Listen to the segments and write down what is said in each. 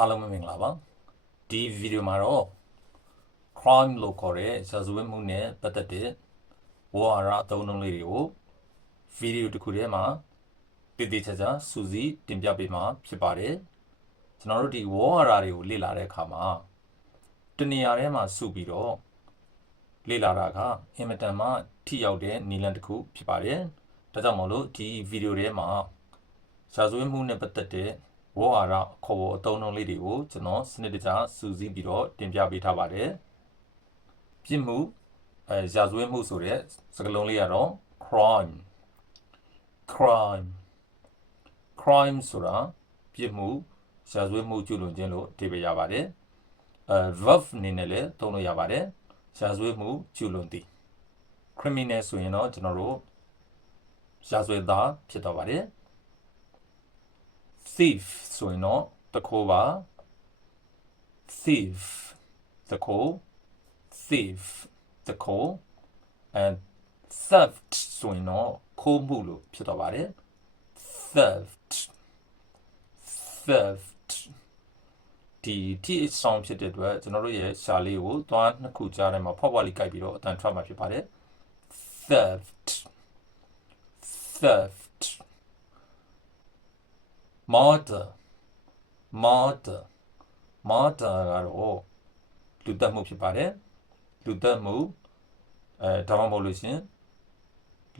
အားလုံးပဲမင်္ဂလာပါဒီဗီဒီယိုမှာတော့ crime လို့ခေါ်တဲ့ရာဇဝတ်မှုနဲ့ပတ်သက်တဲ့ဝါရအသုံးအနှုန်းလေးတွေကိုဗီဒီယိုတစ်ခုထဲမှာတည်တည်ချာချာစူးစီးတင်ပြပေးမှာဖြစ်ပါတယ်ကျွန်တော်တို့ဒီဝါရတွေကိုလေ့လာတဲ့အခါမှာတနေရာထဲမှာစုပြီးတော့လေ့လာတာကအင်မတန်မှထိရောက်တဲ့နည်းလမ်းတစ်ခုဖြစ်ပါတယ်ဒါကြောင့်မို့လို့ဒီဗီဒီယိုထဲမှာရာဇဝတ်မှုနဲ့ပတ်သက်တဲ့ဝါရခေါ်ပေါ်အသုံးအနှုန်းလေးတွေကိုကျွန်တော်စနစ်တကျစူးစီးပြီးတော့တင်ပြပေးထားပါတယ်ပြစ်မှုရာဇဝတ်မှုဆိုတဲ့စကားလုံးလေးကတော့ crime ဆိုတာပြစ်မှုရာဇဝတ်မှုကျူးလွန်ခြင်းလို့အဓိပ္ပာယ်ရပါတယ်verb အနေနဲ့လည်းသုံးလို့ရပါတယ်ရာဇဝတ်မှုကျူးလွန်သည် criminal ဆိုရင်တော့ကျွန်တော်တို့ရာဇဝတ်သားဖြစ်တော့ပါတယ်thief ဆိုရင်တော့တခိုးပါ thief တခိုး thief တခိုး and theft ဆိုရင်တော့ခိုးမှုလို့ဖြစ်တော့ပါတယ် theft ဒီ th sound ဖြစ်တဲ့အတွက်ကျွန်တော်တို့ရဲ့ရှားလေးကိုသွားနှစ်ခုကြားထဲမှာဖောက်ပွားလေးကြိုက်ပြီးတော့အတန်ထွက်မှာဖြစ်ပါတယ် theft murder ကတော့လူသတ်မှုဖြစ်ပါတယ်လူသတ်မှုဒါမှမဟုတ်လို့ရှင်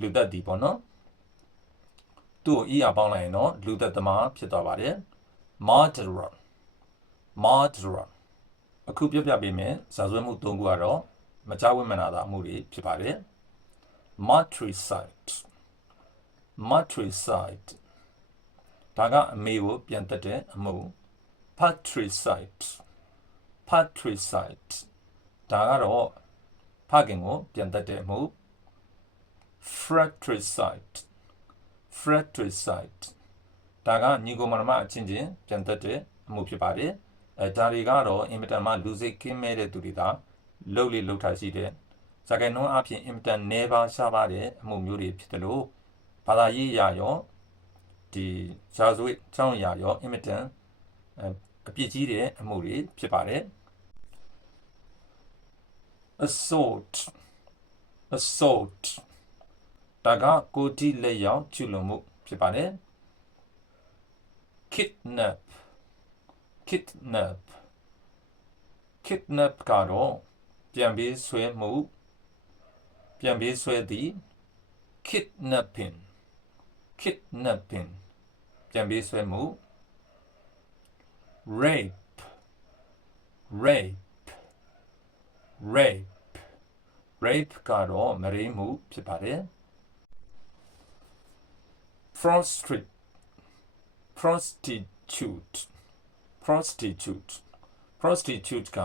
လူသတ်ဒီပေါ့နော်သူ့ကိုအပေါင်းလိုက်ရင်တော့လူသတ်သမားဖြစ်သွားပါတယ် murderer အခုပြပြပေးမယ်ဇာဆွဲမှု၃ခုကတော့မကြဝင့်မနာတာမှုတွေဖြစ်ပါတယ် matricide ဒါကအမေကိုပြန်တက်တဲ့အမှု patricide ဒါကတော့ဖခင်ကိုပြန်တက်တဲ့အမှု fratricide ဒါကညီကိုမောင်နှမအချင်းချင်းပြန်တက်တဲ့အမှုဖြစ်ပါတယ်ဒါတွေကတော့အင်မတန်မှလူစိတ်ကင်းမဲ့တဲ့သူတွေသာလှုပ်ထားရှိတဲ့စကားနှုန်းအဖြစ်အင်မတန်နေပါရှားပါတဲ့အမှုမျိုးတွေဖြစ်တယ်လို့ဘာသာရေးရာရောဒီရာဇဝတ်ကြောင်းရာရောအင်မတန်အပြစ်ကြီးတဲ့အမှုတွေဖြစ်ပါတယ် assault ဒါကကိုယ်ထိလက်ရောက်ကျူးလွန်မှုဖြစ်ပါတယ် kidnap ကတော့ပြန်ပေးဆွဲမှုပြန်ပေးဆွဲသည် kidnapping ပြန်ပေးဆွဲမှု rape ကတော့မရိမှုဖြစ်ပါတယ် prostitute က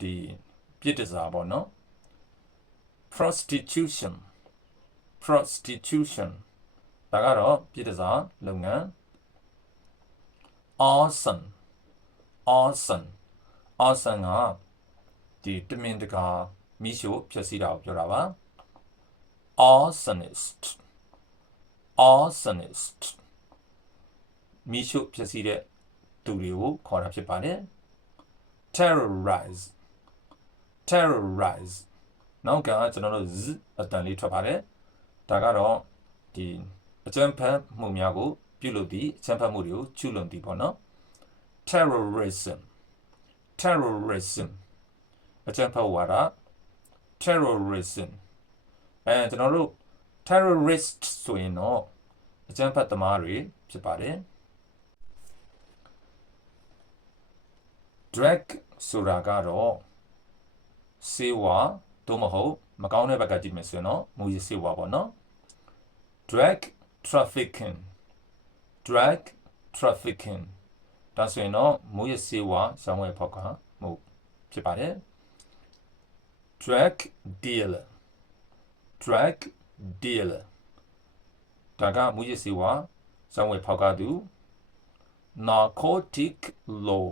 ဒီပြစ်ဒဏ်ပေါ့နော် prostitution ဒါကတော့ပြစ်ဒဏ်လုပ်ငန်း arson ကဒီတမင်တကာမိရှို့ဖျက်ဆီးတာကိုပြောတာပါ arsonist မိရှို့ဖျက်ဆီးတဲ့သူတွေကိုခေါ်တာဖြစ်ပါတယ် terrorize နောက်ကကျွန်တော်တို့ z အတန်လေးထွက်ပါတယ်ဒါကတော့ဒီအကြမ်းဖက်မှုများကိုပြုလုပ်သည့်အကြမ်းဖက်မှုတွေကိုကျူးလွန်သည်ပေါ့နော် terrorism အကြမ်းဖက်ဝါဒ terrorism ကျွန်တော်တို့ terrorist ဆိုရင်တော့အကြမ်းဖက်သမားတွေဖြစ်ပါတယ် drug ဆိုတာကတော့ဆေးဝါးသို့မဟုတ်မကောင်းတဲ့ဘက်ကကြည့်မယ်ဆိုရင်တော့မူရဆေးဝါးပေါ့နော် drug trafficking ဒါဆိုရင်တော့မူရဆေးဝါးရောင်းဝယ်ဖောက်ကမှုဖြစ်ပါတယ် drug dealer ဒါကမူရဆေးဝါးရောင်းဝယ်ဖောက်ကသူ narcotic law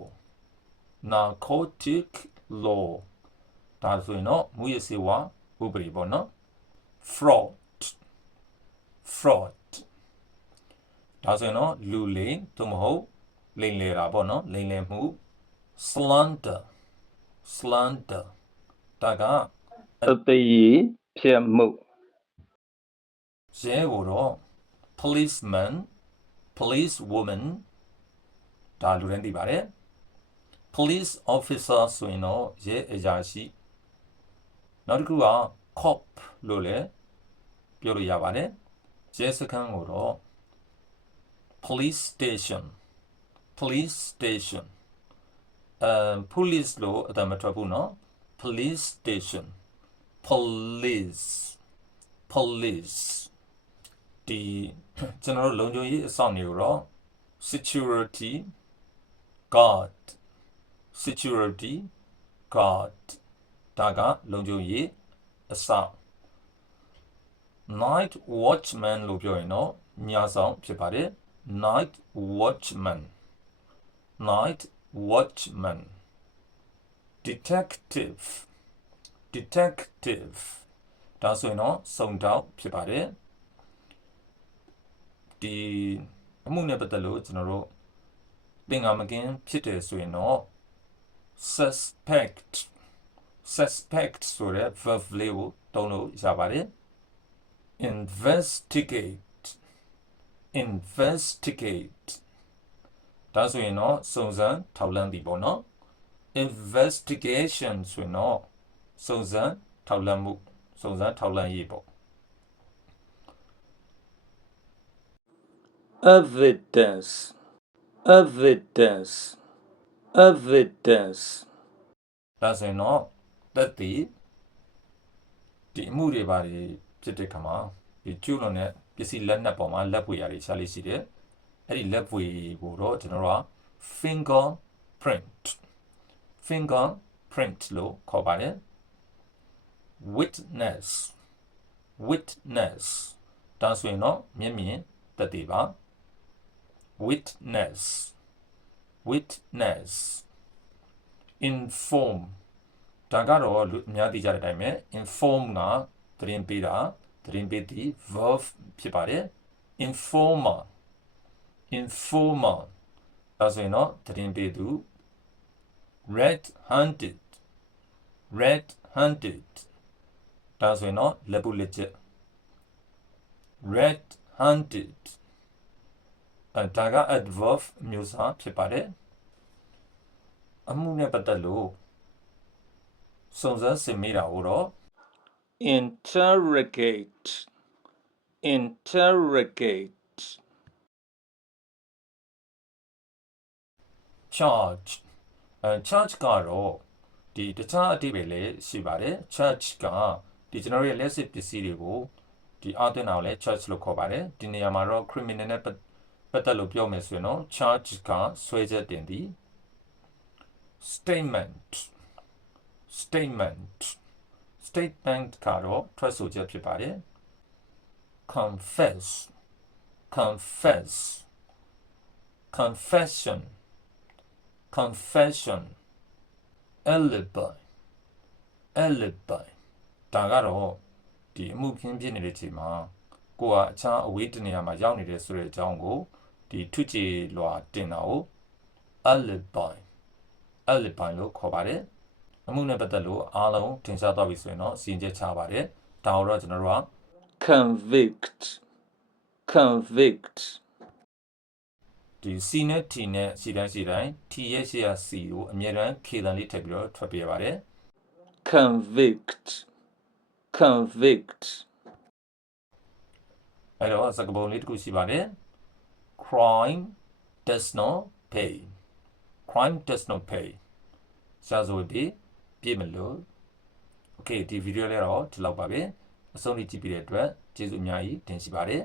ဒါဆိုရင်တော့မူရဆေးဝါးဥပဒေပေါ့နော် fraud ဒါဆိုရင်တော့လူလိမ်သို့မဟုတ် လိမ်လည်တာပေါ့နော်လိမ်လည်မှု slander slander ဒါက အသေးကြီးဖြစ်မှု ရဲကိုတော့ policeman police woman ဒါလူတိုင်းသိပါတယ် police officer ဆိုရင်တော့ရဲအရာရှိနောက်တစ်ခုက cop လို့လည်းပြောလို့ရပါတယ်ရဲစခန်းကိုတော့ police station police station police လို့အတမထွက်ဘူးနော် police station police police ဒီကျွန်တော်တို့လုံခြုံရေးအဆောင်တွေကိုတော့ security guard security guard ဒါကလုံခြုံရေးအဆောင် night watchman လို့ပြောရင်တော့ညဆောင်ဖြစ်ပါတယ် night watchman night watchman detective detective ဒါဆိုရင်တော့စုံထောက်ဖြစ်ပါတယ်ဒီအမှုနဲ့ပတ်သက်လို့ကျွန်တော်တို့သင်္ကာမကင်းဖြစ်တယ်ဆိုရင်တော့ suspect suspect ဆိုတဲ့ verb လေးကိုသုံးလို့ရပါတယ် investigate investigate ဒါဆိုရင်တော့စုံစမ်းထောက်လှမ်းသည်ပေါ့နော် investigation ဆိုရင်တော့စုံစမ်းထောက်လှမ်းမှုစုံစမ်းထောက်လှမ်းရေးပေါ့ evidence evidence evidence ဒါဆိုရင်တော့သက်သေဒီအမှုတွေပါတွေဖြစ်တဲ့ခါမှာဒီကျူးလွန်တဲ့ပစ္စည်းလက်နက်ပေါ်မှာလက်ပွေရာတွေရှာလေးရှိတယ်အဲ့ဒီလက်ပွေကိုတော့ကျွန်တော်တို့က fingerprint fingerprint လို့ခေါ်ပါတယ် witness witness ဒါဆိုရင်တော့မျက်မြင်သက်သေပါ witness witness inform ဒါကတော့အများသိကြတဲ့အတိုင်းပဲ inform ကသတင်းပေးတာသတင်းပေးသည် verb ဖြစ်ပါတယ် informer informer ဒါဆိုရင်တော့သတင်းပေးသူ red handed red handed ဒါဆိုရင်တော့လက်ပုလက်ချက် red handed ဒါက adverb မျိုးစားဖြစ်ပါတယ်အမှုနဲ့ပတ်သက်လို့စုံစမ်းစစ်မေးတာကိုတော့ interrogate interrogate charge charge ကတော့ဒီတခြားအတိပ္ပယ်လည်းရှိပါတယ် charge ကဒီကျွန်တော်ရဲ့လက်စစ်ပစ္စည်းတွေကိုဒီအသွင်းအောင်လဲ charge လို့ခေါ်ပါတယ်ဒီနေရာမှာတော့ criminal နဲ့ပတ်သက်လို့ပြောမယ်ဆိုရင်တော့ charge ကဆွဲချက်တင်သည် statement statement statement ကတော့ထွက်ဆိုချက်ဖြစ်ပါတယ် confess confess confession confession alibi alibi ဒါကတော့ဒီအမှုခင်းဖြစ်နေတဲ့ချိန်မှာကိုကအခြားအဝေးတနေရာမှာရောက်နေတဲ့ဆိုတဲ့အကြောင်းကိုဒီထွချေလွှာတင်တာကို alibi alibi လို့ခေါ်ပါတယ်အမှုနဲ့ပတ်သက်လို့အားလုံးထင်ရှားသွားပြီဆိုရင်တော့စီရင်ချက်ချပါတယ်ဒါကိုတော့ကျွန်တော်တို့က convict convict ဒီ C နဲ့ T နဲ့စီတိုင်း T ရဲ့ရှေ့က C ကိုအမြဲတမ်း K တန်လေးထည့်ပြီးတော့ထွက်ပြရပါတယ် convict convict အဲ့တော့စကားပုံလေးတစ်ခုရှိပါတယ် crime does not pay crime does not pay စာဆိုပြီးပြည့်မလို့ okay ဒီဗီဒီယိုလေးတော့ဒီလောက်ပါပဲအဆုံးထိကြည့်ပြီးတဲ့အတွက်ကျေးဇူးအများကြီးတင်ရှိပါတယ်